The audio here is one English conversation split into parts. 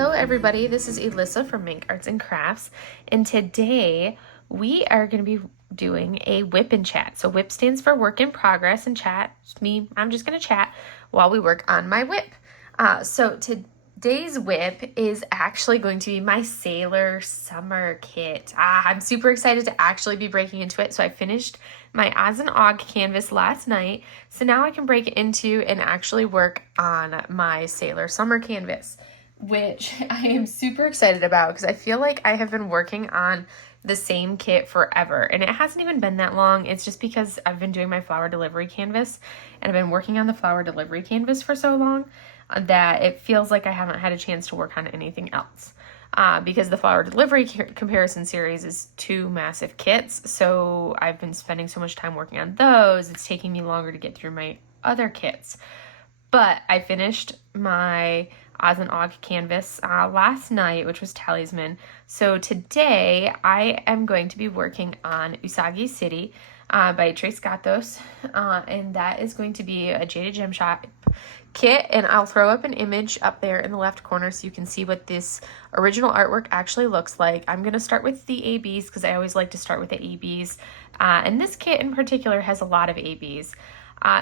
Hello everybody, this is Elissa from Mink Arts and Crafts, and today we are going to be doing a WIP and chat. So WIP stands for work in progress, and chat, I'm just going to chat while we work on my WIP. So today's WIP is actually going to be my Sailor Summer Kit. I'm super excited to actually be breaking into it. So I finished my Oz and Og canvas last night, so now I can break into and actually work on my Sailor Summer canvas, which I am super excited about because I feel like I have been working on the same kit forever, and it hasn't even been that long. It's just because I've been doing my flower delivery canvas, and I've been working on the flower delivery canvas for so long that it feels like I haven't had a chance to work on anything else. Because the flower delivery comparison series is two massive kits, so I've been spending so much time working on those, it's taking me longer to get through my other kits. But I finished my Oz and Og canvas last night, which was Talisman. So today I am going to be working on Usagi City by Tres Gatos, and that is going to be a Jaded Gem Shop kit, and I'll throw up an image up there in the left corner so you can see what this original artwork actually looks like. I'm going to start with the ABs because I always like to start with the ABs, and this kit in particular has a lot of ABs.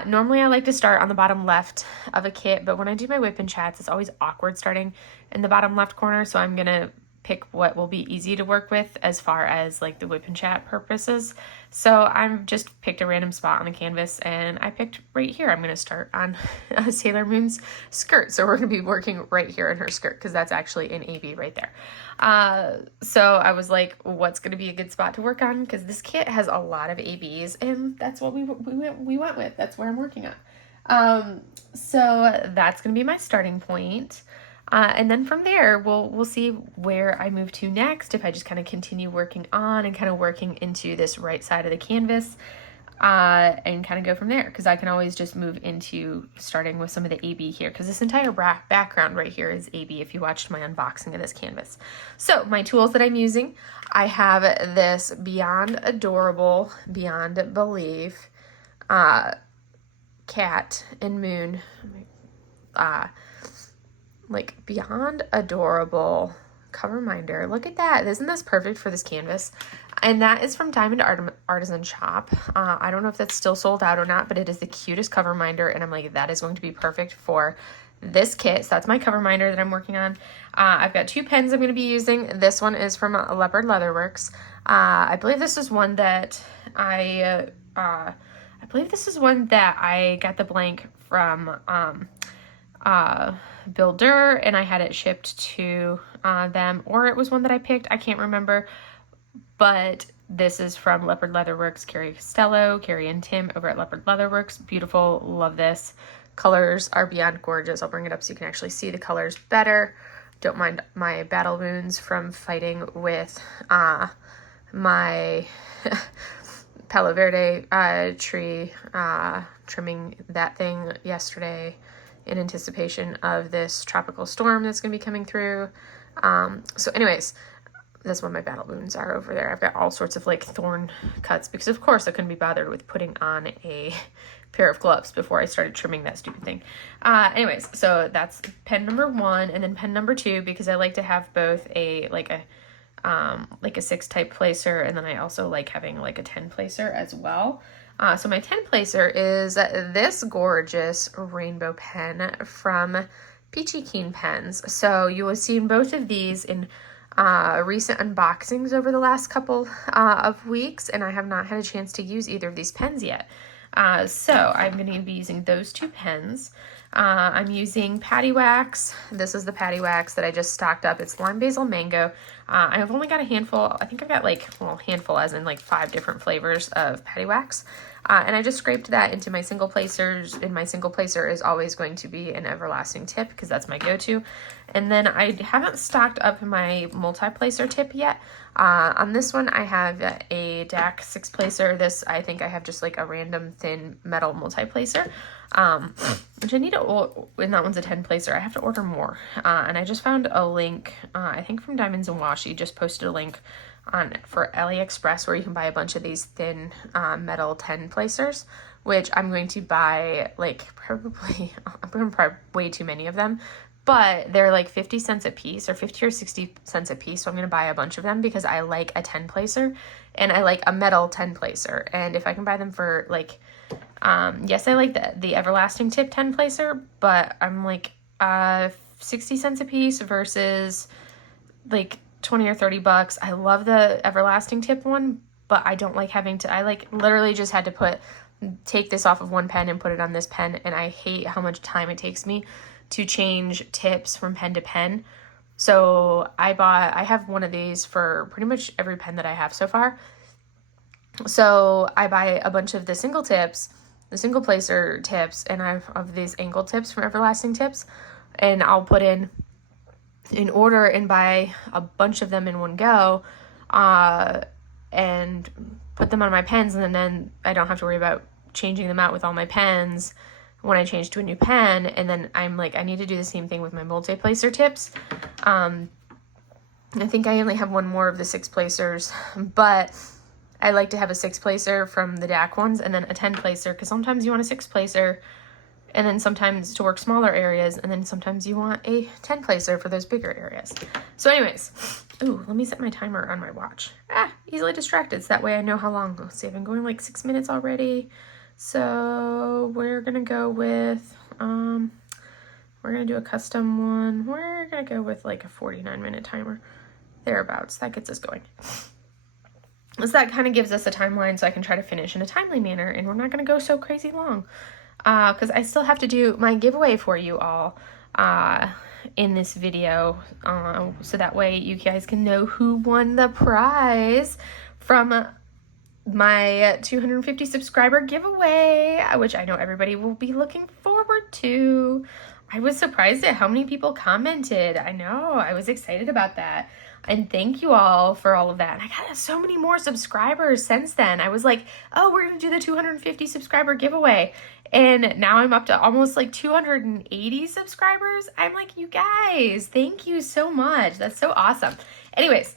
Normally I like to start on the bottom left of a kit, but when I do my WIP and chats, it's always awkward starting in the bottom left corner, so I'm gonna pick what will be easy to work with as far as like the WIP and chat purposes. So I've just picked a random spot on the canvas, and I picked right here. I'm gonna start on Sailor Moon's skirt, so we're gonna be working right here in her skirt because that's actually an AB right there. So I was like, what's gonna be a good spot to work on, because this kit has a lot of ABs, and that's what we went with. That's where I'm working on. So that's gonna be my starting point. And then from there, we'll see where I move to next, if I just kind of continue working on and kind of working into this right side of the canvas, and kind of go from there, because I can always just move into starting with some of the AB here, because this entire background right here is AB if you watched my unboxing of this canvas. So my tools that I'm using, I have this Beyond Adorable, Beyond Belief, Cat and Moon, like Beyond Adorable cover reminder. Look at that. Isn't this perfect for this canvas? And that is from Diamond Artisan Shop. I don't know if that's still sold out or not, but it is the cutest cover reminder, and I'm like, that is going to be perfect for this kit. So that's my cover reminder that I'm working on. I've got two pens I'm going to be using. This one is from Leopard Leatherworks. I believe this is one that I got the blank from Builder, and I had it shipped to them, or it was one that I picked. I can't remember, but this is from Leopard Leatherworks, Carrie Costello, Carrie and Tim over at Leopard Leatherworks. Beautiful. Love this. Colors are beyond gorgeous. I'll bring it up so you can actually see the colors better. Don't mind my battle wounds from fighting with my Palo Verde tree, trimming that thing yesterday in anticipation of this tropical storm that's going to be coming through. So anyways, that's what my battle wounds are over there. I've got all sorts of like thorn cuts because of course I couldn't be bothered with putting on a pair of gloves before I started trimming that stupid thing. Anyways, so that's pen number 1, and then pen number 2, because I like to have both a 6 type placer, and then I also like having like a 10 placer as well. So my 10 placer is this gorgeous rainbow pen from Peachy Keen Pens. So you will have seen both of these in recent unboxings over the last couple of weeks, and I have not had a chance to use either of these pens yet. So I'm going to be using those two pens. I'm using Patty Wax. This is the Patty Wax that I just stocked up. It's Lime Basil Mango. I've only got a handful. I think I've got handful as in like 5 different flavors of Patty Wax. And I just scraped that into my single placers, and my single placer is always going to be an Everlasting tip because that's my go-to. And then I haven't stocked up my multi-placer tip yet. On this one, I have a DAC 6 placer. This, I think I have just like a random thin metal multi-placer, which I need to, and that one's a 10 placer. I have to order more. And I just found a link, I think from Diamonds and Washi, just posted a link for AliExpress where you can buy a bunch of these thin metal 10 placers, which I'm going to buy I'm going to buy way too many of them, but they're like 50 cents a piece, or 50 or 60 cents a piece. So I'm going to buy a bunch of them because I like a 10 placer, and I like a metal 10 placer. And if I can buy them for like, yes, I like the everlasting tip 10 placer, but I'm like, 60 cents a piece versus like 20 or 30 bucks. I love the everlasting tip one, but I don't like having to, I like literally just had to take this off of one pen and put it on this pen, and I hate how much time it takes me to change tips from pen to pen. So I have one of these for pretty much every pen that I have so far. So I buy a bunch of the single placer tips, and I have these angled tips from Everlasting Tips, and I'll put in order and buy a bunch of them in one go, and put them on my pens, and then I don't have to worry about changing them out with all my pens when I change to a new pen. And then I'm like, I need to do the same thing with my multi-placer tips. I think I only have one more of the 6 placers, but I like to have a 6 placer from the DAC ones, and then a 10 placer, because sometimes you want a 6 placer, and then sometimes to work smaller areas, and then sometimes you want a 10 placer for those bigger areas. So anyways, ooh, let me set my timer on my watch. Easily distracted, so that way I know how long. Let's see, I've been going like 6 minutes already. So we're gonna go with, we're gonna do a custom one. We're gonna go with like a 49-minute timer, thereabouts. That gets us going. So that kind of gives us a timeline so I can try to finish in a timely manner, and we're not gonna go so crazy long. Because I still have to do my giveaway for you all in this video, so that way you guys can know who won the prize from my 250 subscriber giveaway, which I know everybody will be looking forward to. I was surprised at how many people commented. I know, I was excited about that. And thank you all for all of that. And I got so many more subscribers since then. I was like, oh, we're going to do the 250 subscriber giveaway. And now I'm up to almost like 280 subscribers. I'm like, you guys, thank you so much. That's so awesome. Anyways,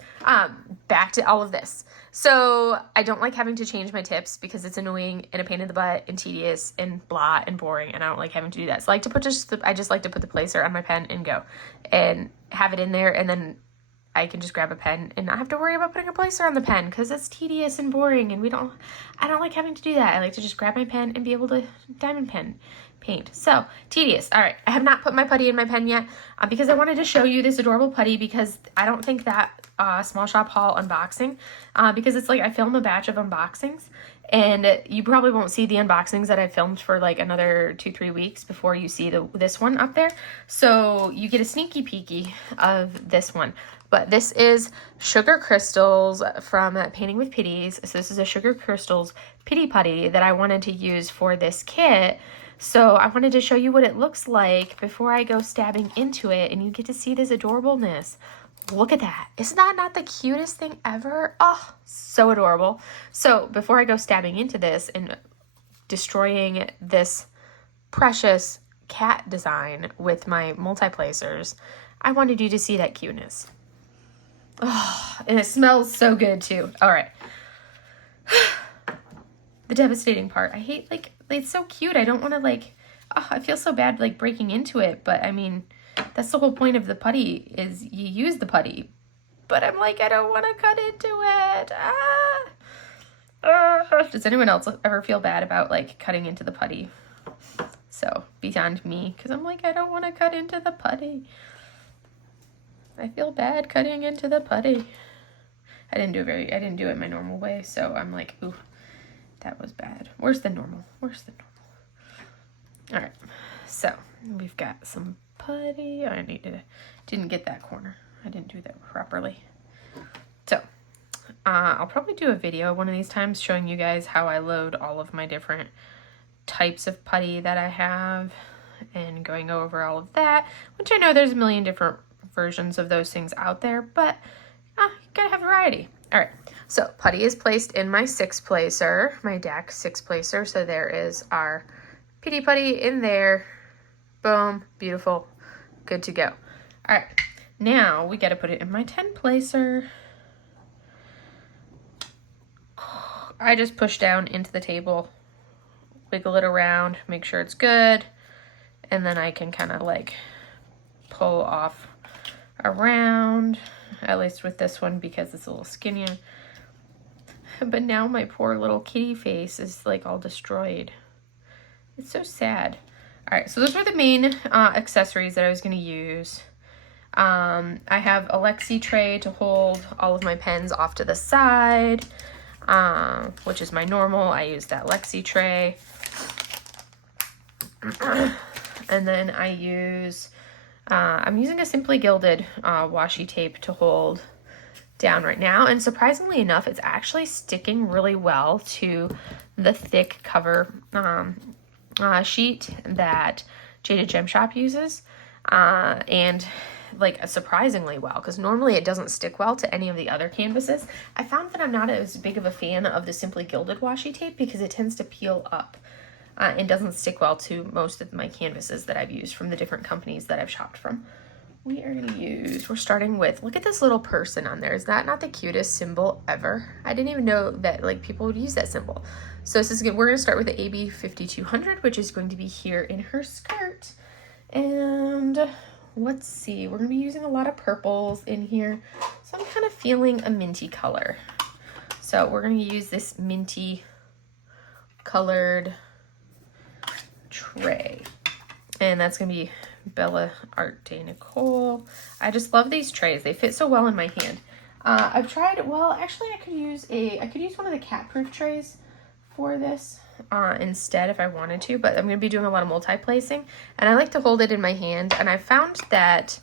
back to all of this. So I don't like having to change my tips because it's annoying and a pain in the butt and tedious and blah and boring, and I don't like having to do that. So I just like to put the placer on my pen and go and have it in there, and then I can just grab a pen and not have to worry about putting a placer on the pen because it's tedious and boring, and I don't like having to do that. I like to just grab my pen and be able to diamond pen paint. So tedious. All right, I have not put my putty in my pen yet because I wanted to show you this adorable putty, because I don't think that small shop haul unboxing, because it's like I film a batch of unboxings, and you probably won't see the unboxings that I filmed for like another 2-3 weeks before you see this one up there. So you get a sneaky peeky of this one. But this is Sugar Crystals from Painting with Pitties. So this is a Sugar Crystals Pitty Putty that I wanted to use for this kit. So I wanted to show you what it looks like before I go stabbing into it, and you get to see this adorableness. Look at that. Isn't that not the cutest thing ever? Oh, so adorable. So before I go stabbing into this and destroying this precious cat design with my multi-placers, I wanted you to see that cuteness. Oh, and it smells so good too. All right. The devastating part. I hate, like, it's so cute. I don't want to, like, oh, I feel so bad, like, breaking into it. But, I mean, that's the whole point of the putty, is you use the putty. But I'm like, I don't want to cut into it. Does anyone else ever feel bad about, like, cutting into the putty? So, beyond me, because I'm like, I don't want to cut into the putty. I feel bad cutting into the putty. I didn't do it my normal way, so I'm like, ooh, that was bad. Worse than normal. All right, so we've got some putty. I didn't get that corner. I didn't do that properly. So I'll probably do a video one of these times showing you guys how I load all of my different types of putty that I have and going over all of that, which I know there's a million different versions of those things out there, but you gotta have variety. All right, so putty is placed in my 6 placer, my DAC 6 placer. So there is our pitty putty in there. Boom, beautiful, good to go. All right, now we gotta put it in my 10 placer. I just push down into the table, wiggle it around, make sure it's good, and then I can kind of like pull off around, at least with this one because it's a little skinnier. But now my poor little kitty face is like all destroyed. It's so sad. All right, so those were the main accessories that I was going to use. I have a Lexi tray to hold all of my pens off to the side, which is my normal. I use that Lexi tray. And then I use, I'm using a Simply Gilded washi tape to hold down right now. And surprisingly enough, it's actually sticking really well to the thick cover sheet that Jaded Gem Shop uses. And like surprisingly well, because normally it doesn't stick well to any of the other canvases. I found that I'm not as big of a fan of the Simply Gilded washi tape because it tends to peel up and doesn't stick well to most of my canvases that I've used from the different companies that I've shopped from. We are going to use, we're starting with, look at this little person on there. Is that not the cutest symbol ever? I didn't even know that like people would use that symbol. So this is good. We're going to start with the AB 5200, which is going to be here in her skirt. And let's see, we're going to be using a lot of purples in here. So I'm kind of feeling a minty color. So we're going to use this minty colored tray. And that's going to be Bella Art de Nicole. I just love these trays. They fit so well in my hand. I've tried, well, actually I could use one of the cat-proof trays for this instead if I wanted to, but I'm going to be doing a lot of multi-placing, and I like to hold it in my hand, and I found that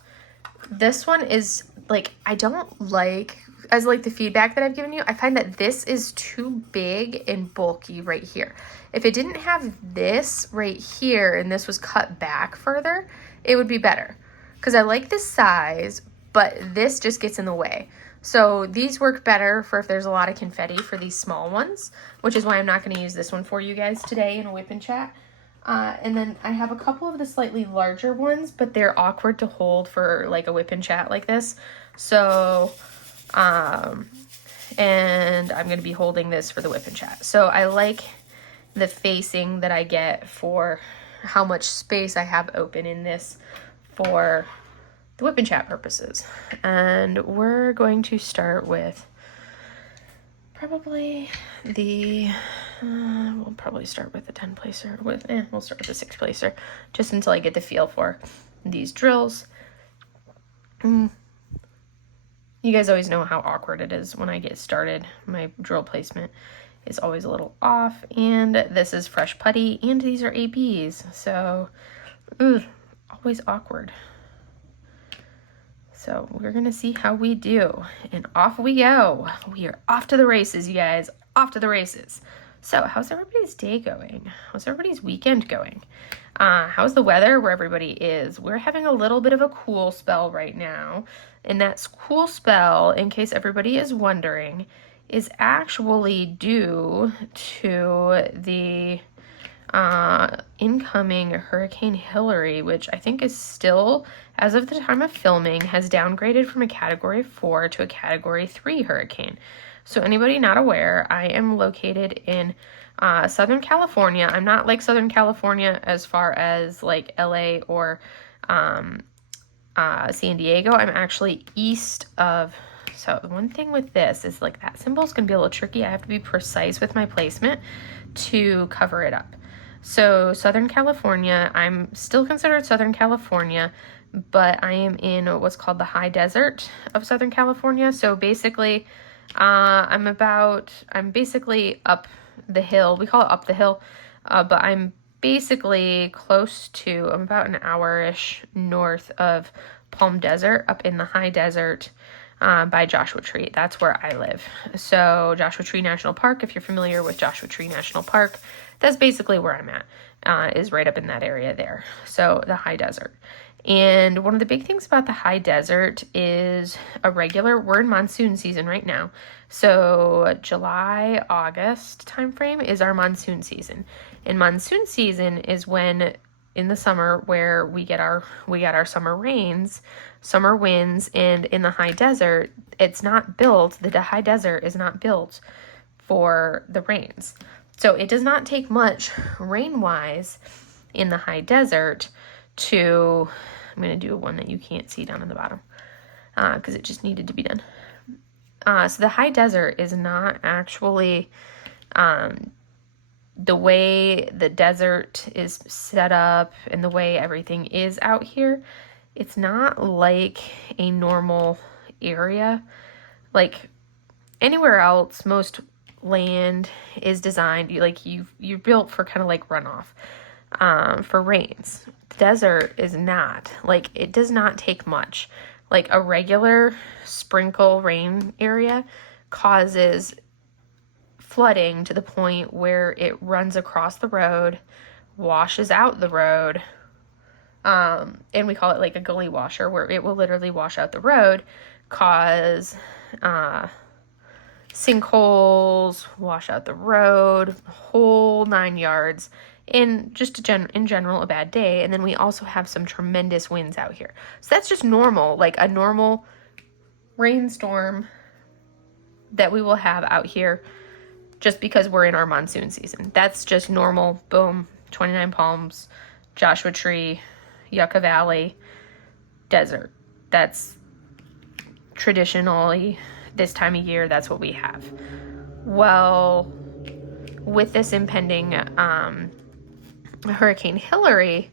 this one is, like, I don't like, as like the feedback that I've given you, I find that this is too big and bulky right here. If it didn't have this right here and this was cut back further, it would be better. Because I like this size, but this just gets in the way. So these work better for if there's a lot of confetti for these small ones, which is why I'm not going to use this one for you guys today in a whip and chat. And then I have a couple of the slightly larger ones, but they're awkward to hold for like a whip and chat like this. So, and I'm going to be holding this for the whip and chat. So I like the facing that I get for how much space I have open in this for the whip and chat purposes. And we're going to start with probably the, we'll probably start with the 10 placer, we'll start with the 6 placer, just until I get the feel for these drills. You guys always know how awkward it is when I get started. My drill placement is always a little off, and this is fresh putty, and these are ABs, so always awkward. So we're gonna see how we do, and off we go. We are off to the races, you guys, off to the races. So how's everybody's day going? How's everybody's weekend going? How's the weather where everybody is? We're having a little bit of a cool spell right now, and that cool spell, in case everybody is wondering, is actually due to the incoming Hurricane Hillary, which I think is still, as of the time of filming, has downgraded from a Category 4 to a Category 3 hurricane. So anybody not aware, I am located in Southern California. I'm not like Southern California as far as like LA or San Diego. I'm actually east of. So the one thing with this is like that symbol is going to be a little tricky. I have to be precise with my placement to cover it up. So Southern California, I'm still considered Southern California, but I am in what's called the high desert of Southern California. So basically, I'm basically up the hill. We call it up the hill, but I'm basically close to, I'm about an hour-ish north of Palm Desert, up in the high desert, by Joshua Tree. That's where I live. So Joshua Tree National Park, if you're familiar with Joshua Tree National Park, that's basically where I'm at, is right up in that area there. So the high desert. And one of the big things about the high desert is we're in monsoon season right now. So July, August timeframe is our monsoon season. And monsoon season is when in the summer where we get our summer rains, summer winds, and in the high desert, it's not built, the high desert is not built for the rains. So it does not take much rain-wise in the high desert to I'm going to do one that you can't see down in the bottom because it just needed to be done. So the high desert is not actually the way the desert is set up and the way everything is out here. It's not like a normal area. Like anywhere else, most land is designed you're built for kind of like runoff for rains. The desert is not. Like it does not take much. Like a regular sprinkle rain area causes flooding to the point where it runs across the road, washes out the road, and we call it like a gully washer, where it will literally wash out the road, cause sinkholes, wash out the road, whole 9 yards, in just in general a bad day. And then we also have some tremendous winds out here. So that's just normal, like a normal rainstorm that we will have out here just because we're in our monsoon season. That's just normal. Boom, 29 Palms, Joshua Tree, Yucca Valley, desert. That's traditionally this time of year, that's what we have. Well, with this impending Hurricane Hillary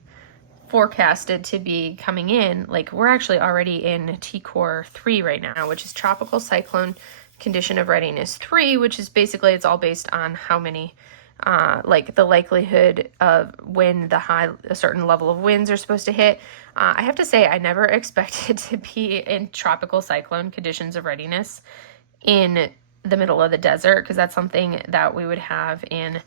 forecasted to be coming in, like we're actually already in T-Core 3 right now, which is Tropical Cyclone Condition of Readiness 3, which is basically, it's all based on how many, like the likelihood of when a certain level of winds are supposed to hit. I have to say, I never expected to be in tropical cyclone conditions of readiness in the middle of the desert, because that's something that we would have in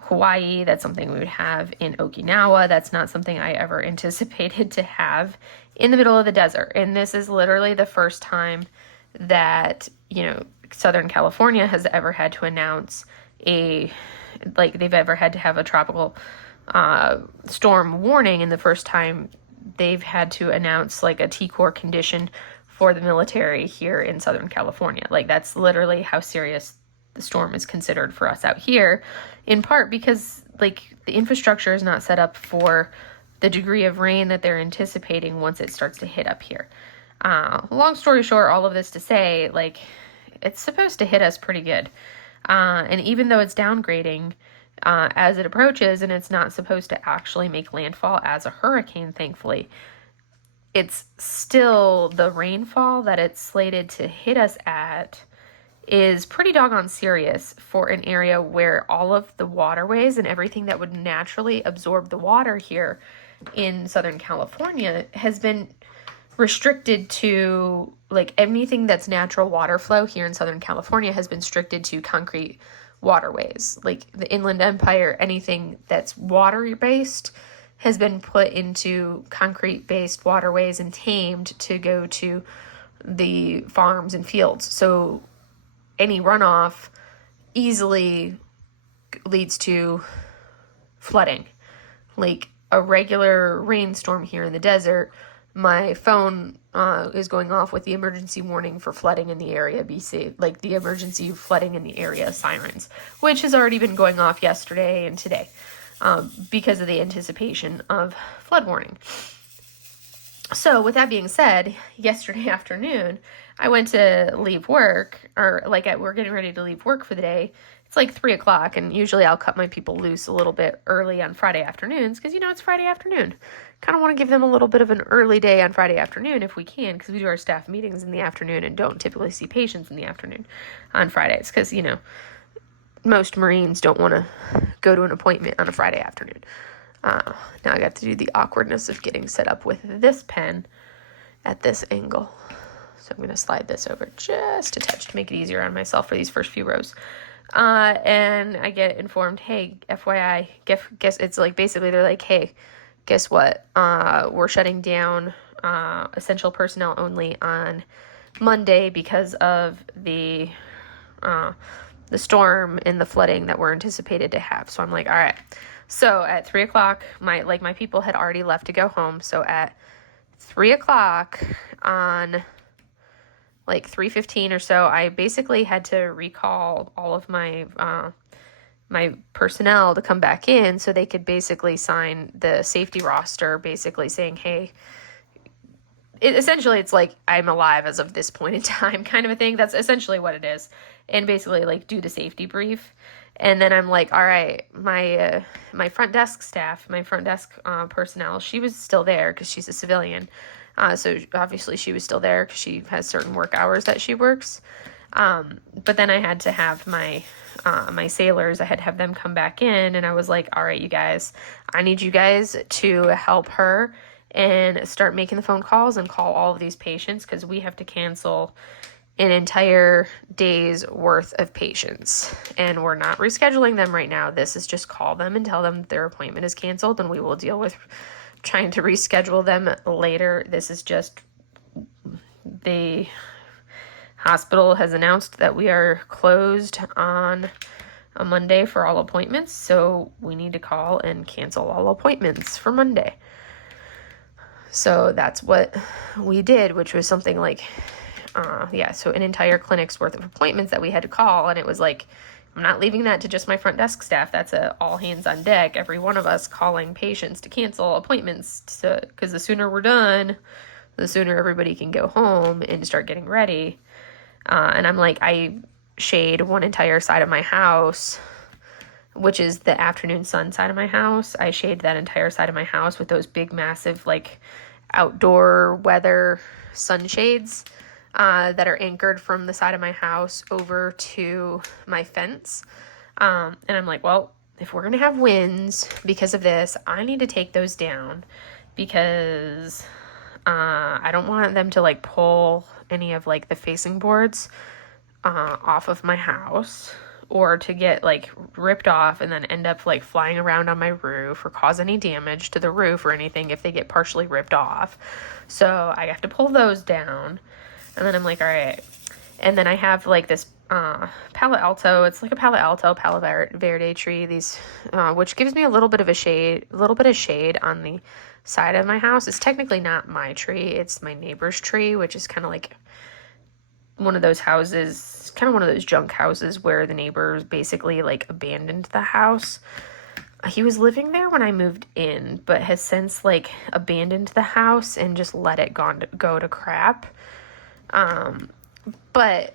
Hawaii. That's something we would have in Okinawa. That's not something I ever anticipated to have in the middle of the desert. And this is literally the first time that, Southern California has ever had to announce they've ever had to have a tropical storm warning, and the first time they've had to announce like a T-Core condition for the military here in Southern California. Like that's literally how serious the storm is considered for us out here, in part because like the infrastructure is not set up for the degree of rain that they're anticipating once it starts to hit up here. Long story short, all of this to say, like, it's supposed to hit us pretty good. And even though it's downgrading as it approaches, and it's not supposed to actually make landfall as a hurricane, thankfully, it's still the rainfall that it's slated to hit us at is pretty doggone serious for an area where all of the waterways and everything that would naturally absorb the water here in Southern California has been restricted to, like, anything that's natural water flow here in Southern California has been restricted to concrete waterways. Like the Inland Empire, anything that's water-based has been put into concrete-based waterways and tamed to go to the farms and fields. So any runoff easily leads to flooding. Like a regular rainstorm here in the desert, my phone is going off with the emergency warning for flooding in the area, BC, like the emergency flooding in the area sirens, which has already been going off yesterday and today because of the anticipation of flood warning. So with that being said, yesterday afternoon, I went to leave work, or like we're getting ready to leave work for the day. It's like 3 o'clock, and usually I'll cut my people loose a little bit early on Friday afternoons because, it's Friday afternoon. Kind of want to give them a little bit of an early day on Friday afternoon if we can, because we do our staff meetings in the afternoon and don't typically see patients in the afternoon on Fridays because, most Marines don't want to go to an appointment on a Friday afternoon. Now I got to do the awkwardness of getting set up with this pen at this angle. So I'm going to slide this over just a touch to make it easier on myself for these first few rows. And I get informed, hey, FYI, guess it's like basically they're like, hey, guess what? We're shutting down essential personnel only on Monday because of the storm and the flooding that we're anticipated to have. So I'm like, all right. So at 3 o'clock, my people had already left to go home. So at 3 o'clock on like 3:15 or so, I basically had to recall all of my my personnel to come back in so they could basically sign the safety roster, basically saying, hey, essentially it's like I'm alive as of this point in time kind of a thing. That's essentially what it is. And basically like do the safety brief. And then I'm like, all right, my front desk staff, my front desk personnel, she was still there because she's a civilian. So obviously she was still there because she has certain work hours that she works. But then I had to have my sailors, I had to have them come back in, and I was like, all right, you guys, I need you guys to help her and start making the phone calls and call all of these patients because we have to cancel an entire day's worth of patients, and we're not rescheduling them right now. This is just call them and tell them their appointment is canceled, and we will deal with trying to reschedule them later. This is just the hospital has announced that we are closed on a Monday for all appointments, so we need to call and cancel all appointments for Monday. So that's what we did, which was something like, so an entire clinic's worth of appointments that we had to call, and it was like, I'm not leaving that to just my front desk staff. That's a all hands on deck, every one of us calling patients to cancel appointments, because the sooner we're done, the sooner everybody can go home and start getting ready. And I'm like, I shade one entire side of my house, which is the afternoon sun side of my house. I shade that entire side of my house with those big, massive, like, outdoor weather sunshades that are anchored from the side of my house over to my fence. And I'm like, well, if we're going to have winds because of this, I need to take those down because I don't want them to, like, pull any of, like, the facing boards off of my house, or to get, like, ripped off and then end up, like, flying around on my roof or cause any damage to the roof or anything if they get partially ripped off. So I have to pull those down. And then I'm like, all right. And then I have, like, this Palo Alto. It's like a Palo Verde tree. These, which gives me a little bit of shade on the side of my house. It's technically not my tree. It's my neighbor's tree, which is kind of like one of those houses, kind of one of those junk houses where the neighbors basically, like, abandoned the house. He was living there when I moved in, but has since, like, abandoned the house and just let it go to crap. But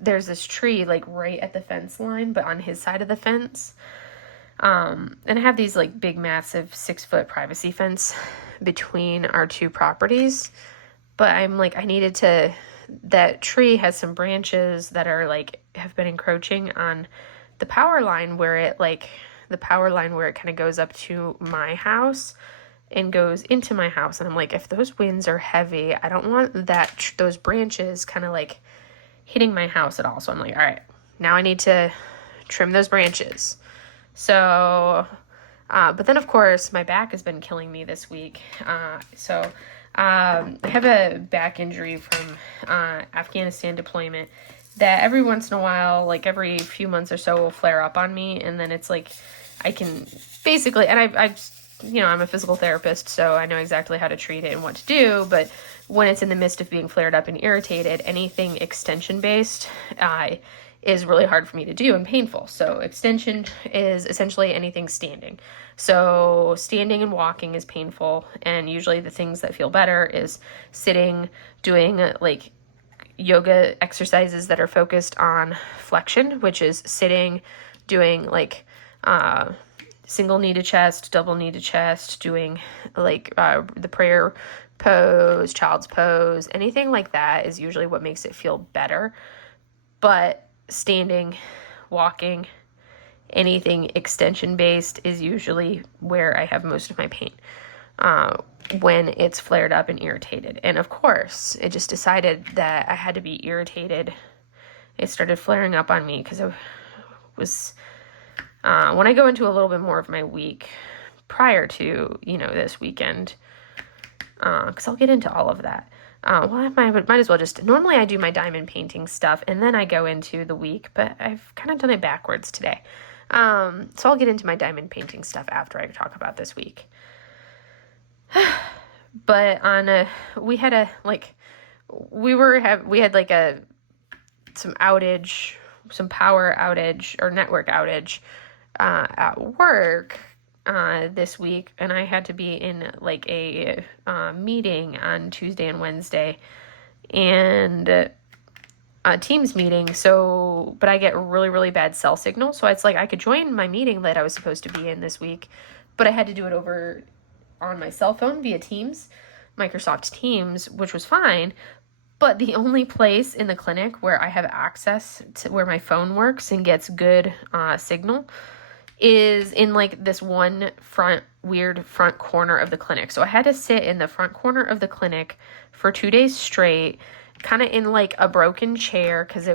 there's this tree, like, right at the fence line, but on his side of the fence. And I have these, like, big, massive 6-foot privacy fence between our two properties. But I'm like, that tree has some branches that are, like, have been encroaching on the power line where it kind of goes up to my house and goes into my house. And I'm like, if those winds are heavy, I don't want those branches kind of, like, hitting my house at all. So I'm like, all right, now I need to trim those branches. So, but then, of course, my back has been killing me this week. I have a back injury from Afghanistan deployment that every once in a while, like every few months or so, will flare up on me. And then it's like, I can basically, and I'm a physical therapist, so I know exactly how to treat it and what to do. But when it's in the midst of being flared up and irritated, anything extension based is really hard for me to do and painful. So extension is essentially anything standing. So standing and walking is painful, and usually the things that feel better is sitting, doing, like, yoga exercises that are focused on flexion, which is sitting, doing, like, single knee to chest, double knee to chest, doing, like, the prayer pose, child's pose, anything like that is usually what makes it feel better. But standing, walking, anything extension based is usually where I have most of my pain when it's flared up and irritated. And of course, it just decided that I had to be irritated. It started flaring up on me because I was, when I go into a little bit more of my week prior to, this weekend, because I'll get into all of that. I might as well normally I do my diamond painting stuff and then I go into the week, but I've kind of done it backwards today. So I'll get into my diamond painting stuff after I talk about this week. But we had some power outage or network outage, at work. this week, and I had to be in like a meeting on Tuesday and Wednesday, and a Teams meeting. So, but I get really, really bad cell signal. So it's like I could join my meeting that I was supposed to be in this week, but I had to do it over on my cell phone via Teams, Microsoft Teams, which was fine. But the only place in the clinic where I have access to where my phone works and gets good signal is in like this one weird front corner of the clinic. So I had to sit in the front corner of the clinic for 2 days straight, kind of in like a broken chair, because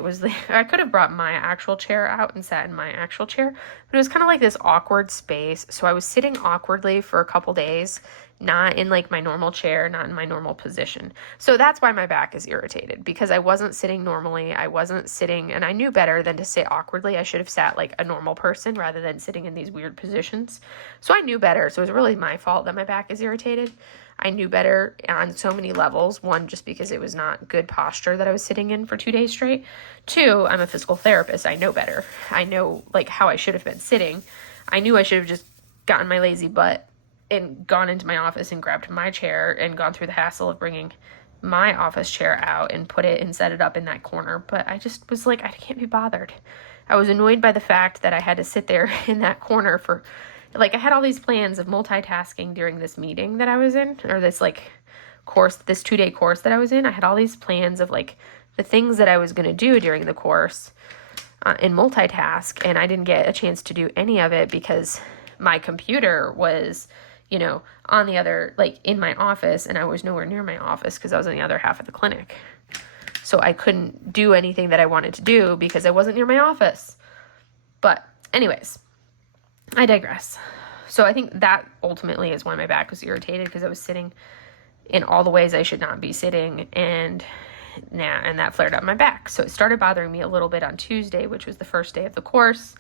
I could have brought my actual chair out and sat in my actual chair, but it was kind of like this awkward space. So I was sitting awkwardly for a couple days, not in like my normal chair, not in my normal position. So that's why my back is irritated, because I wasn't sitting normally. I wasn't sitting, and I knew better than to sit awkwardly. I should have sat like a normal person rather than sitting in these weird positions. So I knew better. So it was really my fault that my back is irritated. I knew better on so many levels. One, just because it was not good posture that I was sitting in for 2 days straight. Two, I'm a physical therapist. I know better. I know like how I should have been sitting. I knew I should have just gotten my lazy butt and gone into my office and grabbed my chair and gone through the hassle of bringing my office chair out and put it and set it up in that corner. But I just was like, I can't be bothered. I was annoyed by the fact that I had to sit there in that corner for, like, I had all these plans of multitasking during this meeting that I was in, or this like course, this 2-day course that I was in. I had all these plans of like the things that I was going to do during the course and multitask, and I didn't get a chance to do any of it because my computer was, on the other, like in my office, and I was nowhere near my office because I was in the other half of the clinic. So I couldn't do anything that I wanted to do because I wasn't near my office. But anyways, I digress. So I think that ultimately is why my back was irritated, because I was sitting in all the ways I should not be sitting, and that flared up my back. So it started bothering me a little bit on Tuesday, which was the first day of the course.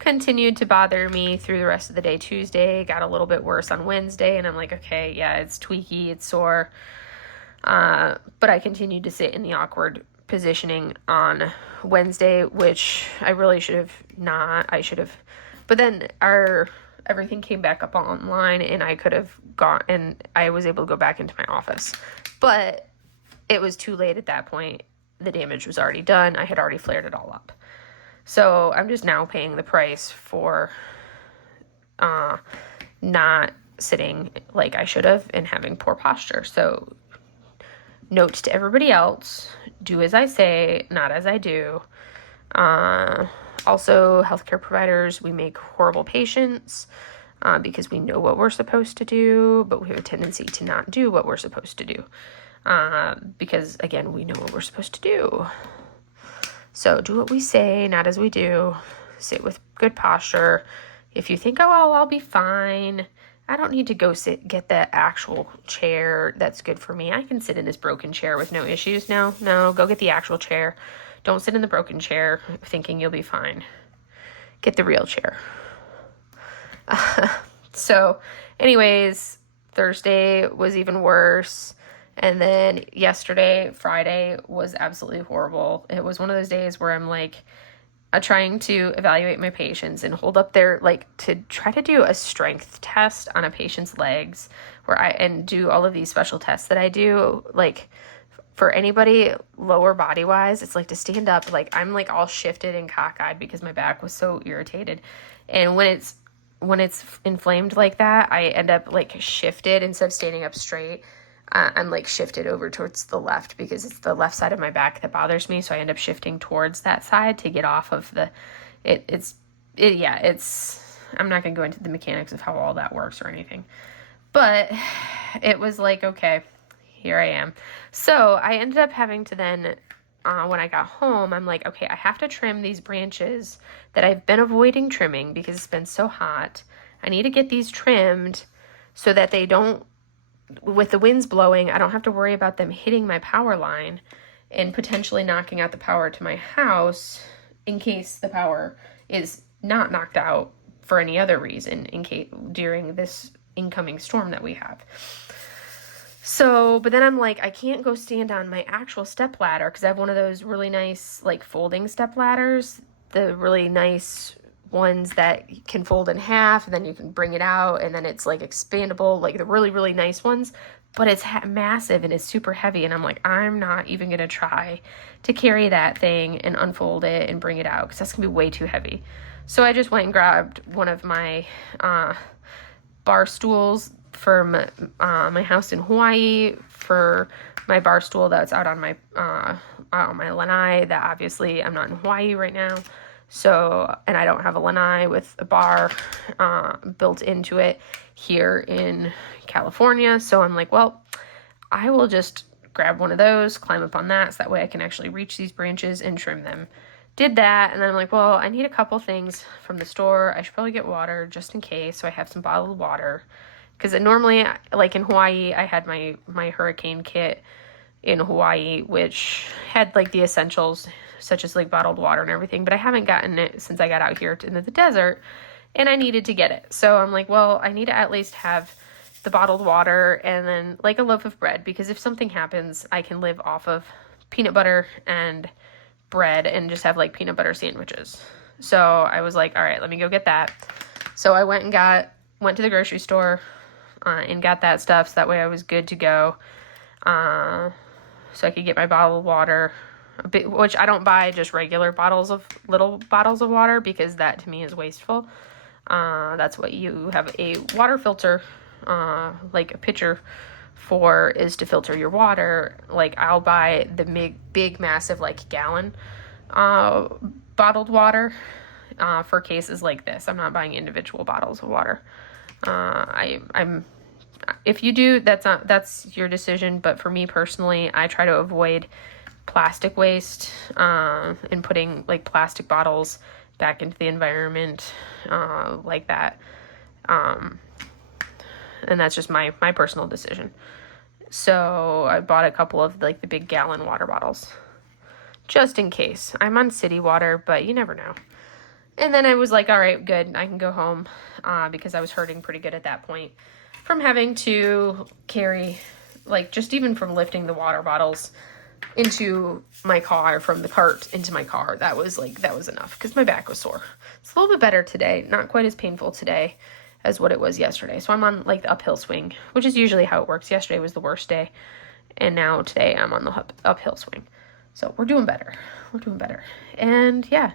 Continued to bother me through the rest of the day Tuesday, got a little bit worse on Wednesday, and I'm like, okay, yeah, it's tweaky, it's sore. But I continued to sit in the awkward positioning on Wednesday, which I really should have not. But then everything came back up online, and I could have gone, and I was able to go back into my office. But it was too late at that point. The damage was already done. I had already flared it all up. So I'm just now paying the price for not sitting like I should have and having poor posture. So note to everybody else, do as I say, not as I do. Also, healthcare providers, we make horrible patients because we know what we're supposed to do, but we have a tendency to not do what we're supposed to do because, again, we know what we're supposed to do. So do what we say, not as we do. Sit with good posture. If you think, oh, well, I'll be fine, I don't need to go get that actual chair that's good for me. I can sit in this broken chair with no issues. No, go get the actual chair. Don't sit in the broken chair thinking you'll be fine. Get the real chair. So anyways, Thursday was even worse. And then yesterday, Friday, was absolutely horrible. It was one of those days where I'm like trying to evaluate my patients and hold up their, like, to try to do a strength test on a patient's legs and do all of these special tests that I do. Like, for anybody lower body wise, it's like to stand up, like I'm like all shifted and cockeyed because my back was so irritated. And when it's inflamed like that, I end up like shifted instead of standing up straight. I'm like shifted over towards the left because it's the left side of my back that bothers me. So I end up shifting towards that side to get off of I'm not going to go into the mechanics of how all that works or anything, but it was like, okay, here I am. So I ended up having to then, when I got home, I'm like, okay, I have to trim these branches that I've been avoiding trimming because it's been so hot. I need to get these trimmed so that they don't, with the winds blowing, I don't have to worry about them hitting my power line and potentially knocking out the power to my house in case the power is not knocked out for any other reason during this incoming storm that we have. So, but then I'm like, I can't go stand on my actual step ladder because I have one of those really nice, like, folding step ladders, the really nice ones that can fold in half, and then you can bring it out, and then it's like expandable, like the really, really nice ones. But it's massive and it's super heavy, and I'm like, I'm not even gonna try to carry that thing and unfold it and bring it out, because that's gonna be way too heavy. So I just went and grabbed one of my bar stools from my house in Hawaii for my bar stool that's out on my lanai. That obviously I'm not in Hawaii right now, so, and I don't have a lanai with a bar built into it here in California. So I'm like, well, I will just grab one of those, climb up on that, so that way I can actually reach these branches and trim them. Did that, and then I'm like, well, I need a couple things from the store. I should probably get water just in case, so I have some bottled water. Because normally, like in Hawaii, I had my hurricane kit in Hawaii, which had like the essentials, such as like bottled water and everything, but I haven't gotten it since I got out here into the desert, and I needed to get it. So I'm like, well, I need to at least have the bottled water and then like a loaf of bread, because if something happens, I can live off of peanut butter and bread and just have like peanut butter sandwiches. So I was like, all right, let me go get that. So I went to the grocery store and got that stuff, so that way I was good to go. So I could get my bottled water, which I don't buy just regular little bottles of water, because that to me is wasteful. That's what you have a water filter, like a pitcher for, is to filter your water. Like I'll buy the big massive like gallon bottled water for cases like this. I'm not buying individual bottles of water. If you do, that's your decision. But for me personally, I try to avoid plastic waste and putting like plastic bottles back into the environment like that. And that's just my personal decision. So I bought a couple of like the big gallon water bottles, just in case. I'm on city water, but you never know. And then I was like, all right, good, I can go home, because I was hurting pretty good at that point from having to carry, like, just even from lifting the water bottles into my car, from the cart into my car. That was enough, because my back was sore. It's a little bit better today, not quite as painful today as what it was yesterday. So I'm on like the uphill swing, which is usually how it works. Yesterday was the worst day, and now today I'm on the uphill swing. So we're doing better. And yeah.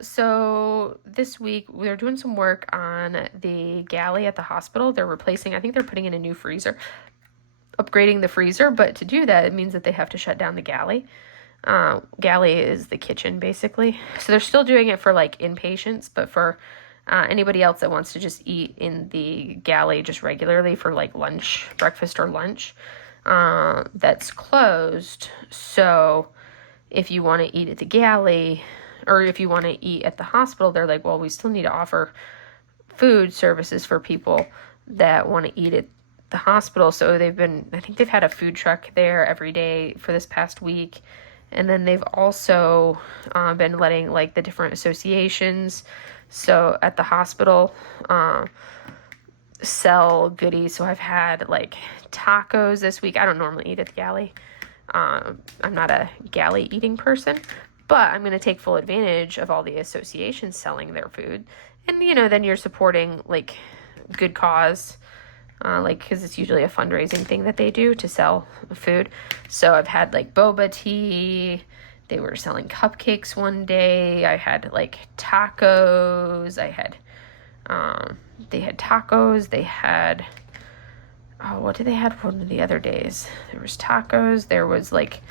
So this week we're doing some work on the galley at the hospital. They're replacing, I think they're putting in a new freezer, upgrading the freezer, but to do that, it means that they have to shut down the galley. Galley is the kitchen, basically. So they're still doing it for like inpatients, but for anybody else that wants to just eat in the galley just regularly for like lunch, breakfast or lunch, that's closed. So if you want to eat at the galley, or if you want to eat at the hospital, they're like, well, we still need to offer food services for people that want to eat at the hospital. So I think they've had a food truck there every day for this past week. And then they've also been letting like the different associations, so at the hospital, sell goodies. So I've had like tacos this week. I don't normally eat at the galley. I'm not a galley eating person, but I'm going to take full advantage of all the associations selling their food. And, then you're supporting like good cause, because it's usually a fundraising thing that they do to sell food. So I've had like boba tea. They were selling cupcakes one day. I had like tacos. They had tacos. They had, what did they have one of the other days? There was tacos. There was like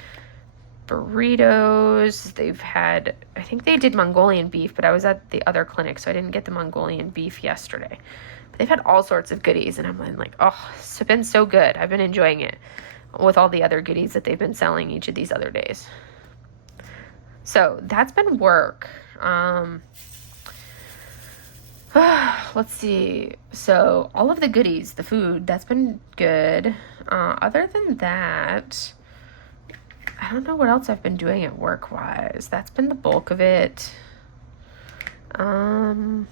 burritos. I think they did Mongolian beef, but I was at the other clinic, so I didn't get the Mongolian beef yesterday. But they've had all sorts of goodies, and I'm like, oh, it's been so good. I've been enjoying it with all the other goodies that they've been selling each of these other days. So that's been work. Let's see. So all of the goodies, the food, that's been good. Other than that, I don't know what else I've been doing at work-wise. That's been the bulk of it. Have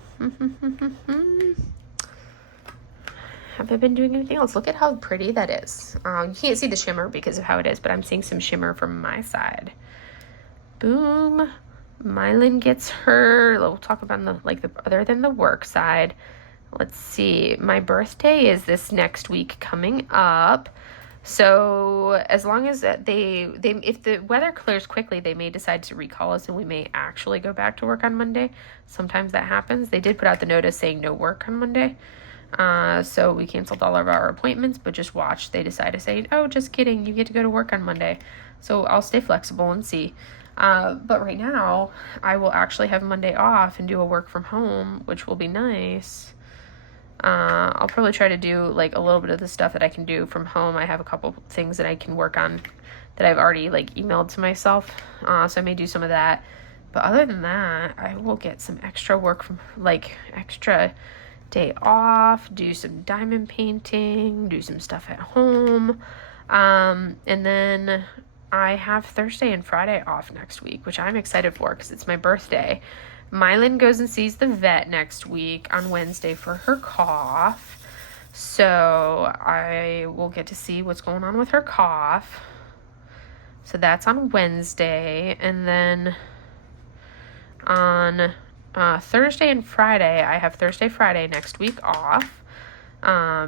I been doing anything else? Look at how pretty that is. You can't see the shimmer because of how it is, but I'm seeing some shimmer from my side. Boom, Mylin gets her, we'll talk about the other than the work side. Let's see, my birthday is this next week coming up. So as long as they if the weather clears quickly, they may decide to recall us and we may actually go back to work on Monday. Sometimes that happens. They did put out the notice saying no work on Monday. So we canceled all of our appointments, but just watch. They decide to say, oh, just kidding, you get to go to work on Monday. So I'll stay flexible and see. But right now, I will actually have Monday off and do a work from home, which will be nice. I'll probably try to do like a little bit of the stuff that I can do from home. I have a couple things that I can work on that I've already like emailed to myself. So I may do some of that. But other than that, I will get some extra work from like extra day off, do some diamond painting, do some stuff at home. And then I have Thursday and Friday off next week, which I'm excited for because it's my birthday. Mylin goes and sees the vet next week on Wednesday for her cough. So I will get to see what's going on with her cough. So that's on Wednesday. And then on Thursday and Friday, I have Thursday, Friday next week off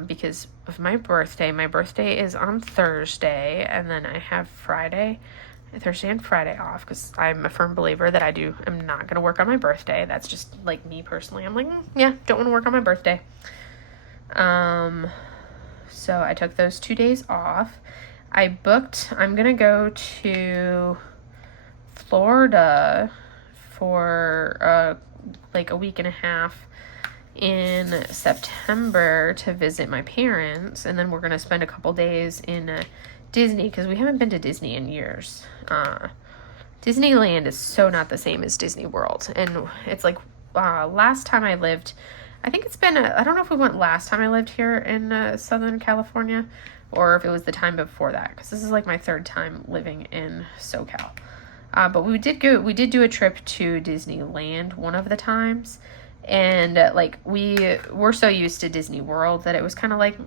because of my birthday. My birthday is on Thursday, and then I have Thursday and Friday off because I'm a firm believer that I'm not going to work on my birthday. That's just like me personally. I'm like, yeah, don't want to work on my birthday. So I took those 2 days off. I'm going to go to Florida for like a week and a half in September to visit my parents, and then we're going to spend a couple days in Disney because we haven't been to Disney in years. Disneyland is so not the same as Disney World, and it's like last time I lived, I think it's been I don't know if we went last time I lived here in Southern California or if it was the time before that, because this is like my third time living in SoCal. But we did do a trip to Disneyland one of the times, and like we were so used to Disney World that it was kind of like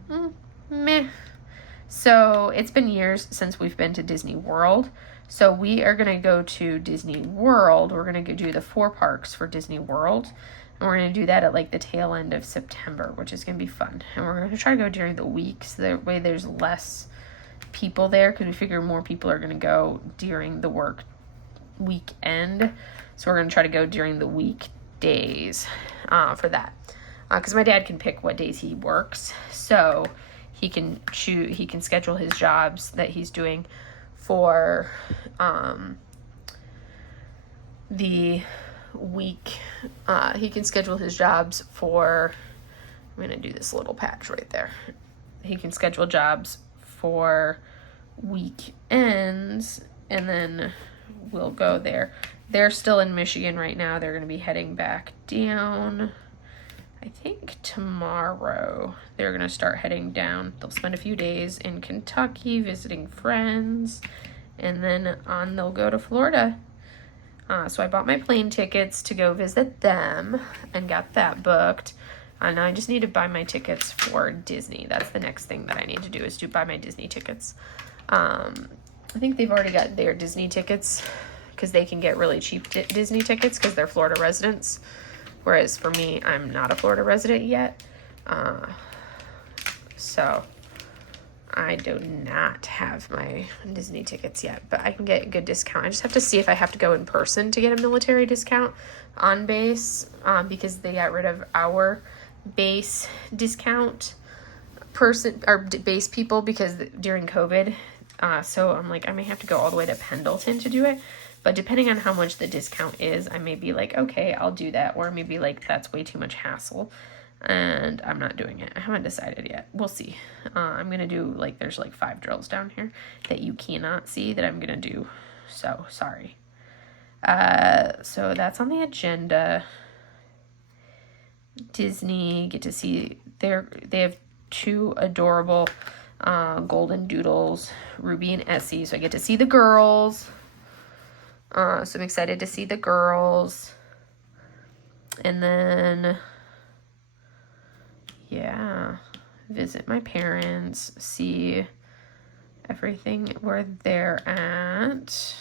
meh. So it's been years since we've been to Disney World. So we are going to go to Disney World. We're going to do the 4 parks for Disney World. And we're going to do that at like the tail end of September, which is going to be fun. And we're going to try to go during the week so that way there's less people there, because we figure more people are going to go during the work weekend. So we're going to try to go during the weekdays for that. Because my dad can pick what days he works. So he can schedule his jobs that he's doing for the week. He can schedule his jobs for, I'm going to do this little patch right there. He can schedule jobs for weekends, and then we'll go there. They're still in Michigan right now. They're going to be heading back down. I think tomorrow they're going to start heading down. They'll spend a few days in Kentucky visiting friends, and then they'll go to Florida. So I bought my plane tickets to go visit them and got that booked. Now I just need to buy my tickets for Disney. That's the next thing that I need to do, is to buy my Disney tickets. I think they've already got their Disney tickets because they can get really cheap Disney tickets because they're Florida residents. Whereas for me, I'm not a Florida resident yet. So I do not have my Disney tickets yet, but I can get a good discount. I just have to see if I have to go in person to get a military discount on base, because they got rid of our base discount base people because during COVID. So I'm like, I may have to go all the way to Pendleton to do it. But depending on how much the discount is, I may be like, okay, I'll do that. Or maybe like, that's way too much hassle and I'm not doing it. I haven't decided yet. We'll see. I'm going to do like, there's like 5 drills down here that you cannot see that I'm going to do. So sorry. So that's on the agenda. Disney, get to see they have 2 adorable golden doodles, Ruby and Essie. So I get to see the girls. So I'm excited to see the girls. And then, yeah, visit my parents, see everything where they're at.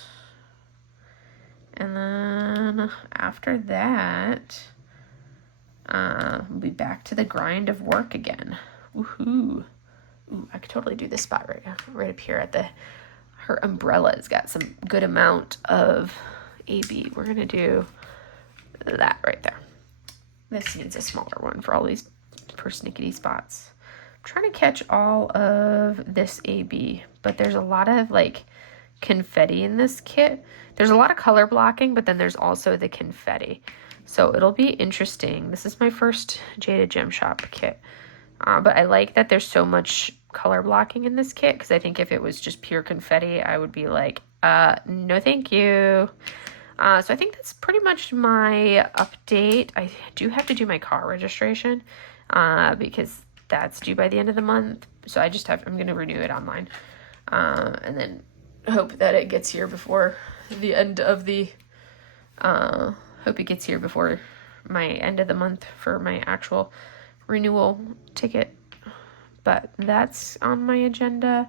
And then after that, we'll be back to the grind of work again. Woohoo. Ooh, I could totally do this spot right up here at her umbrella's got some good amount of AB. We're going to do that right there. This needs a smaller one for all these persnickety spots. I'm trying to catch all of this AB, but there's a lot of like confetti in this kit. There's a lot of color blocking, but then there's also the confetti. So it'll be interesting. This is my first Jada Gem Shop kit. But I like that there's so much color blocking in this kit, because I think if it was just pure confetti, I would be like, no thank you. So I think that's pretty much my update. I do have to do my car registration because that's due by the end of the month. So I'm going to renew it online and then hope that it gets here before the end of the, hope it gets here before my end of the month for my actual renewal ticket. But that's on my agenda.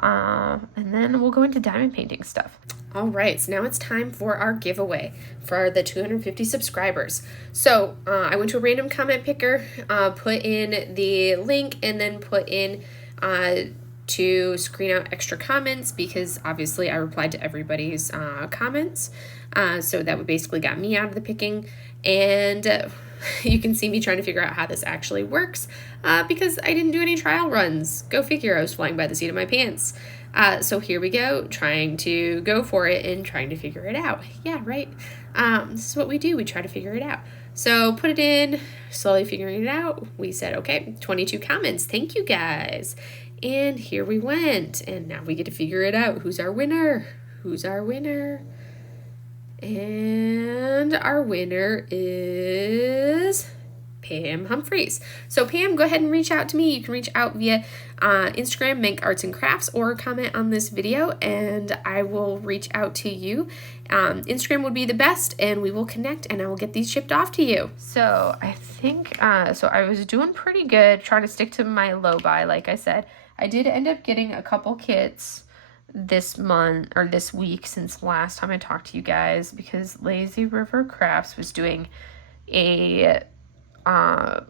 And then we'll go into diamond painting stuff. All right, so now it's time for our giveaway for the 250 subscribers. So I went to a random comment picker, put in the link, and then put in to screen out extra comments, because obviously I replied to everybody's comments. So that basically got me out of the picking. And you can see me trying to figure out how this actually works because I didn't do any trial runs. Go figure, I was flying by the seat of my pants. So here we go, trying to go for it and trying to figure it out. Yeah, right. This is what we do. We try to figure it out. So put it in, slowly figuring it out. We said, okay, 22 comments. Thank you guys. And here we went. And now we get to figure it out. Who's our winner? Who's our winner? And our winner is Pam Humphreys. So Pam, go ahead and reach out to me. You can reach out via Instagram, Mank Arts and Crafts, or comment on this video and I will reach out to you. Instagram would be the best and we will connect and I will get these shipped off to you. So I think, so I was doing pretty good trying to stick to my low buy, like I said. I did end up getting a couple kits this month or this week since last time I talked to you guys, because Lazy River Crafts was doing a kind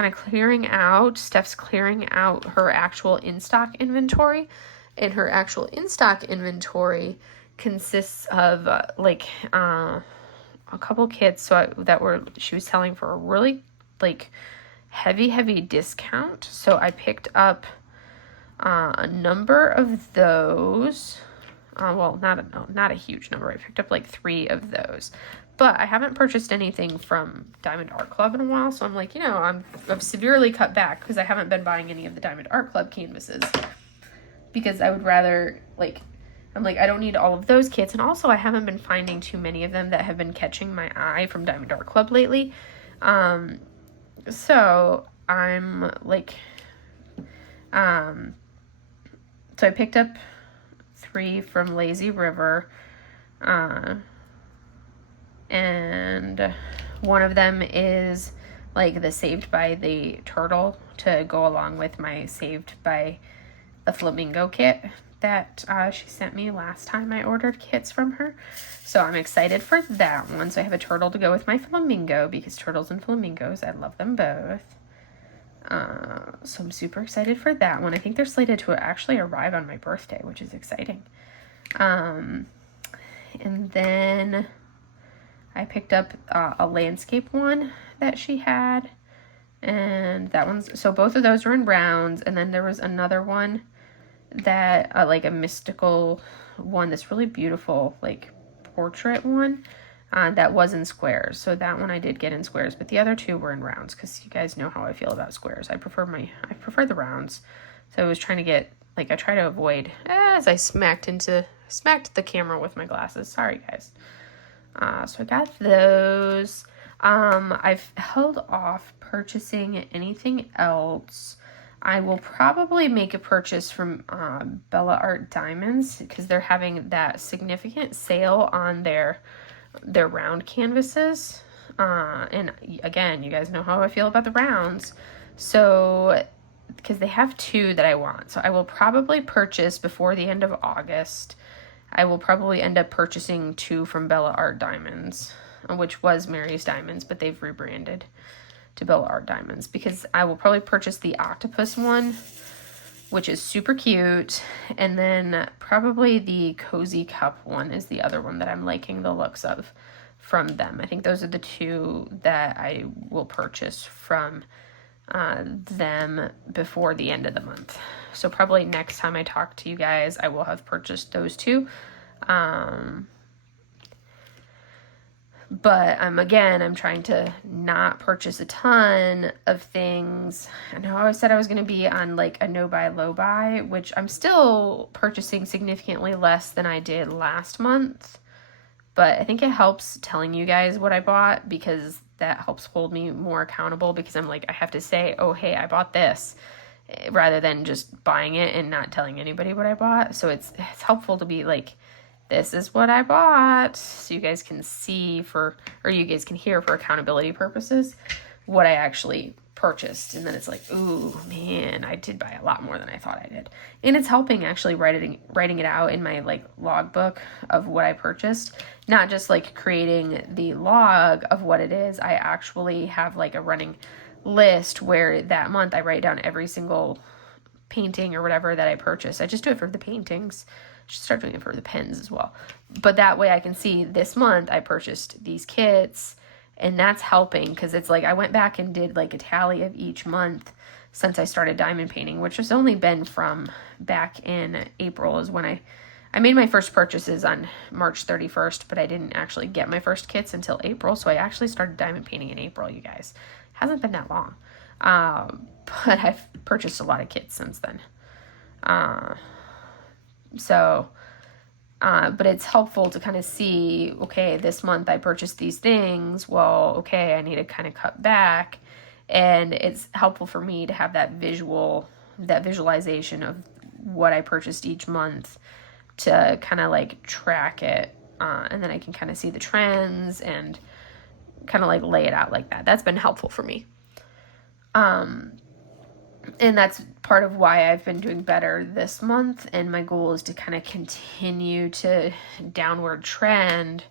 of clearing out, Steph's clearing out her actual in-stock inventory, and her actual in-stock inventory consists of a couple kits she was selling for a really like heavy discount. So I picked up a number of those. Well, not a huge number. I picked up like 3 of those. But I haven't purchased anything from Diamond Art Club in a while, so I'm like, I've severely cut back because I haven't been buying any of the Diamond Art Club canvases. Because I would rather, I don't need all of those kits. And also I haven't been finding too many of them that have been catching my eye from Diamond Art Club lately. So I'm like, so I picked up 3 from Lazy River, and one of them is like the Saved by the Turtle to go along with my Saved by the Flamingo kit that she sent me last time I ordered kits from her. So I'm excited for that one. So I have a turtle to go with my flamingo, because turtles and flamingos, I love them both. So I'm super excited for that one. I think they're slated to actually arrive on my birthday, which is exciting. And then I picked up a landscape one that she had, and that one's, so both of those are in rounds. And then there was another one that like a mystical one, this really beautiful like portrait one. That was in squares. So that one I did get in squares, but the other 2 were in rounds, because you guys know how I feel about squares. I prefer the rounds. So I was trying to get, I try to avoid, as I smacked the camera with my glasses. Sorry guys. So I got those. I've held off purchasing anything else. I will probably make a purchase from Bella Art Diamonds, because they're having that significant sale on their round canvases. And again, you guys know how I feel about the rounds. So, because they have 2 that I want. So I will probably purchase before the end of August I will probably end up purchasing 2 from Bella Art Diamonds, which was Mary's Diamonds, but they've rebranded to Bella Art Diamonds, because I will probably purchase the octopus one, which is super cute, and then probably the cozy cup one is the other one that I'm liking the looks of from them. I think those are the 2 that I will purchase from them before the end of the month. So probably next time I talk to you guys, I will have purchased those 2. But again, I'm trying to not purchase a ton of things. I know I said I was going to be on like a no buy, low buy, which I'm still purchasing significantly less than I did last month. But I think it helps telling you guys what I bought, because that helps hold me more accountable, because I'm like, I have to say, oh, hey, I bought this, rather than just buying it and not telling anybody what I bought. So it's helpful to be like, this is what I bought, so you guys can see or you guys can hear for accountability purposes what I actually purchased. And then it's like, ooh, man, I did buy a lot more than I thought I did. And it's helping actually writing it out in my like logbook of what I purchased, not just like creating the log of what it is. I actually have like a running list where that month I write down every single painting or whatever that I purchased. I just do it for the paintings. I should start doing it for the pens as well. But that way I can see this month I purchased these kits, and that's helping, because it's like I went back and did like a tally of each month since I started diamond painting, which has only been from back in April is when I made my first purchases on March 31st, but I didn't actually get my first kits until April. So I actually started diamond painting in April, you guys. Hasn't been that long. But I've purchased a lot of kits since then. But it's helpful to kind of see, okay, this month I purchased these things. Well, okay, I need to kind of cut back. And it's helpful for me to have that visualization of what I purchased each month to kind of like track it. And then I can kind of see the trends and kind of like lay it out like that. That's been helpful for me. And that's part of why I've been doing better this month. And my goal is to kind of continue to downward trend,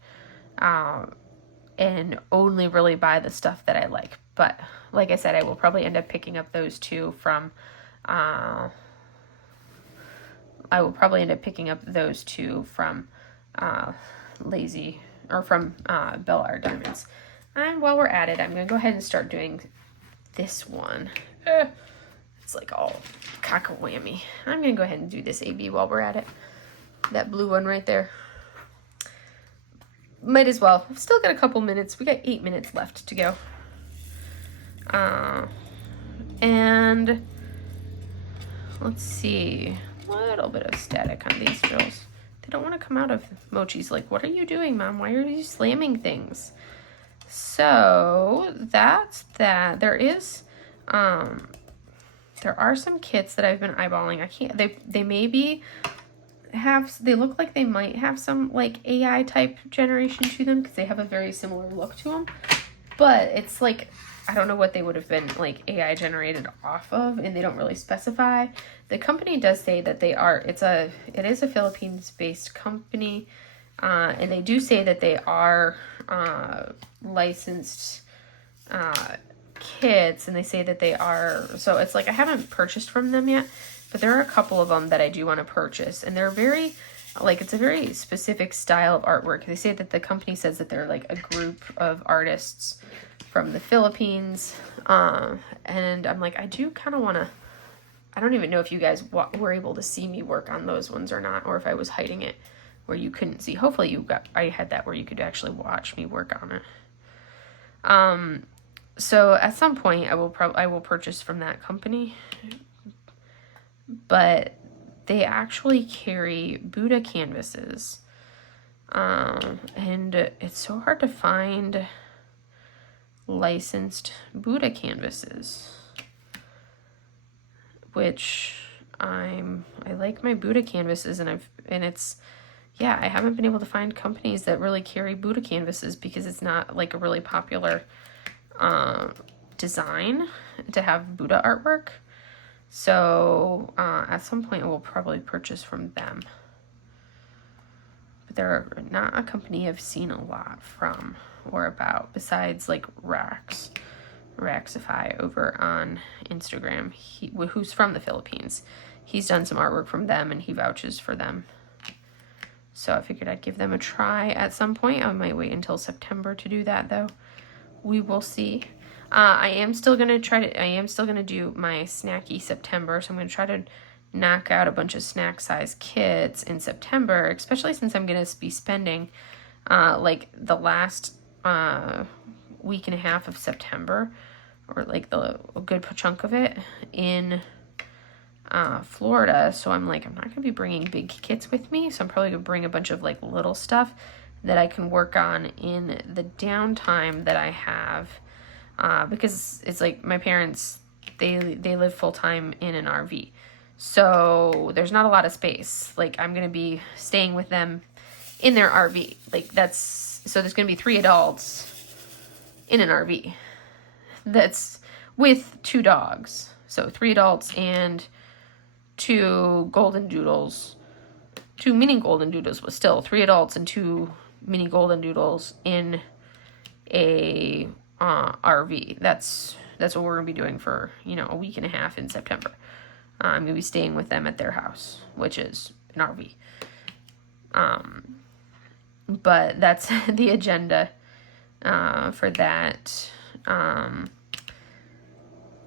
and only really buy the stuff that I like. But like I said, I will probably end up picking up those 2 from, Lazy, or from Bella Art Diamonds. And while we're at it, I'm going to go ahead and start doing this one. It's like all cock-a-whammy. I'm going to go ahead and do this AB while we're at it. That blue one right there. Might as well. I've still got a couple minutes. We got 8 minutes left to go. And let's see. A little bit of static on these drills. They don't want to come out of Mochi's like, what are you doing, Mom? Why are you slamming things? So that's that. There are some kits that I've been eyeballing. They look like they might have some like AI type generation to them, because they have a very similar look to them. But it's like, I don't know what they would have been like AI generated off of, and they don't really specify. The company does say that it is a Philippines based company, and they do say that they are licensed kits, and they say that they are, so it's like I haven't purchased from them yet, but there are a couple of them that I do want to purchase, and they're very, like, it's a very specific style of artwork. They say that the company says that they're like a group of artists from the Philippines, and I'm like, I do kind of want to, I don't even know if you guys were able to see me work on those ones or not, or if I was hiding it where you couldn't see. Hopefully I had that where you could actually watch me work on it. So at some point I will purchase from that company, but they actually carry Buddha canvases, and it's so hard to find licensed Buddha canvases, which I like my Buddha canvases, and I haven't been able to find companies that really carry Buddha canvases, because it's not like a really popular design to have Buddha artwork. So at some point I will probably purchase from them. they're not a company I've seen a lot from or about, besides like Raxify over on Instagram, who's from the Philippines. He's done some artwork from them and he vouches for them. So I figured I'd give them a try at some point. I might wait until September to do that though. We will see. I am still going to do my snacky September. So I'm going to try to knock out a bunch of snack size kits in September, especially since I'm going to be spending like the last week and a half of September, or like a good chunk of it in Florida. So I'm not going to be bringing big kits with me. So I'm probably going to bring a bunch of like little stuff that I can work on in the downtime that I have. Because it's like my parents, they live full time in an RV. So there's not a lot of space. Like I'm going to be staying with them in their RV. So there's going to be 3 adults in an RV. That's with 2 dogs. So 3 adults and 2 golden doodles. 2 mini golden doodles, but still 3 adults and 2 mini golden doodles in a RV. That's what we're going to be doing for, a week and a half in September. I'm going to be staying with them at their house, which is an RV. But that's the agenda for that.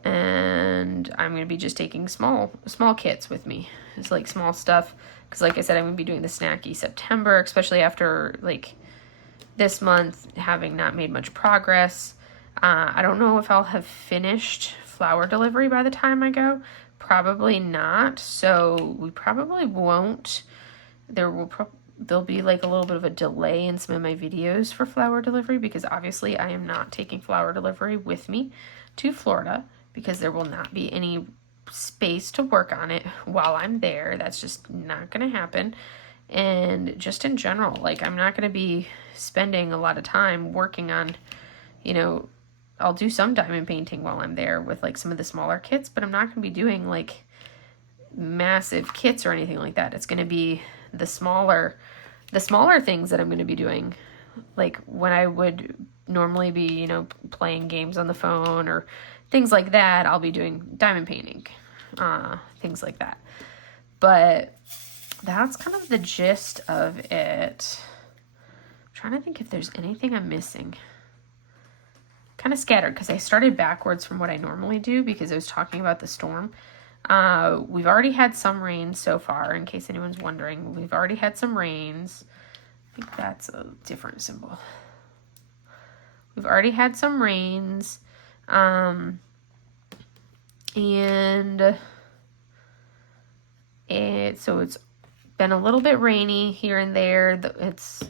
And I'm going to be just taking small kits with me. It's like small stuff. Because like I said, I'm going to be doing the snacky September, especially after like this month having not made much progress. I don't know if I'll have finished flower delivery by the time I go. Probably not. So we probably won't. There'll be like a little bit of a delay in some of my videos for flower delivery, because obviously I am not taking flower delivery with me to Florida, because there will not be any space to work on it while I'm there. That's just not going to happen. And just in general, like I'm not going to be spending a lot of time working on, I'll do some diamond painting while I'm there with like some of the smaller kits, but I'm not going to be doing like massive kits or anything like that. It's going to be the smaller things that I'm going to be doing, like when I would normally be, playing games on the phone or things like that. I'll be doing diamond painting, things like that. But that's kind of the gist of it. I'm trying to think if there's anything I'm missing. Kind of scattered because I started backwards from what I normally do because I was talking about the storm. We've already had some rain so far, in case anyone's wondering. We've already had some rains. I think that's a different symbol. We've already had some rains. So it's been a little bit rainy here and there.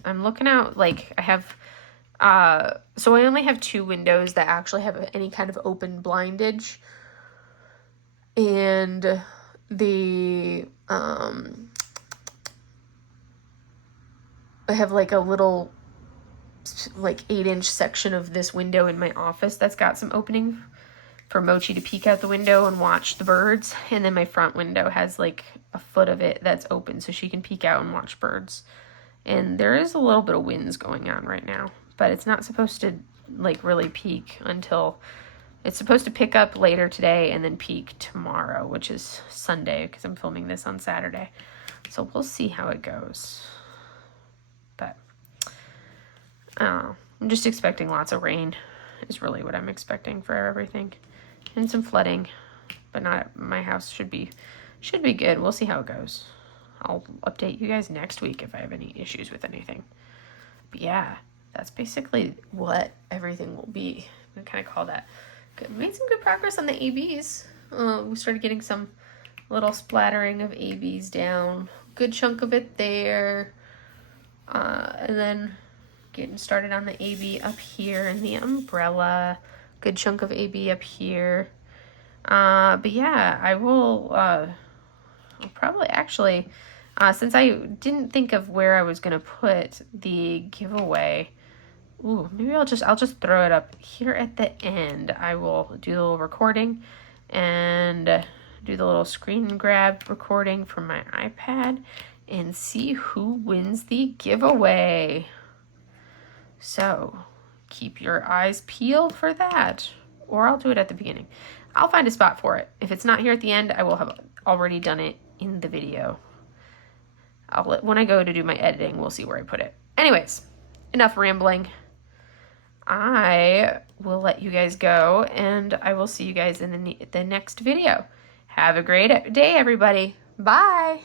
I'm looking out, like I have, so I only have 2 windows that actually have any kind of open blindage. And I have like a little, like 8-inch section of this window in my office that's got some opening for Mochi to peek out the window and watch the birds. And then my front window has like a foot of it that's open so she can peek out and watch birds. And there is a little bit of winds going on right now, but it's not supposed to like really peak until, it's supposed to pick up later today and then peak tomorrow, which is Sunday, because I'm filming this on Saturday. So we'll see how it goes. But I'm just expecting lots of rain is really what I'm expecting for everything. And some flooding, but not, my house should be good. We'll see how it goes. I'll update you guys next week if I have any issues with anything. But yeah, that's basically what everything will be. I kind of call that good. Made some good progress on the ABs. We started getting some little splattering of ABs down. Good chunk of it there. And then getting started on the AB up here in the umbrella. Good chunk of AB up here. But yeah, I will I'll probably actually, since I didn't think of where I was going to put the giveaway, maybe I'll just throw it up here at the end. I will do the little recording and do the little screen grab recording from my iPad, and see who wins the giveaway. So keep your eyes peeled for that, or I'll do it at the beginning. I'll find a spot for it. If it's not here at the end, I will have already done it in the video. When I go to do my editing, we'll see where I put it. Anyways, enough rambling. I will let you guys go, and I will see you guys in the next video. Have a great day, everybody. Bye.